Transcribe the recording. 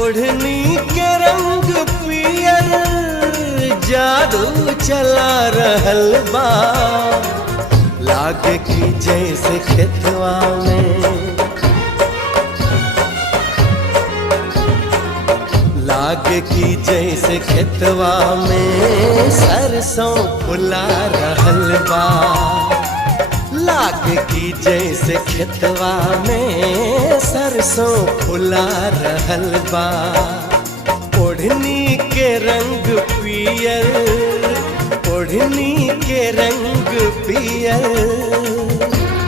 ओढ़नी के रंग पियर जादू चला रहल बा। लागे की जैसे खेतवा में, लागे की जैसे खेतवा में सरसों फुला रहल बा। लागे की जैसे खेतवा में सरसों फुला रहल बा। ओढ़नी के रंग पियर, ओढ़नी के रंग पियर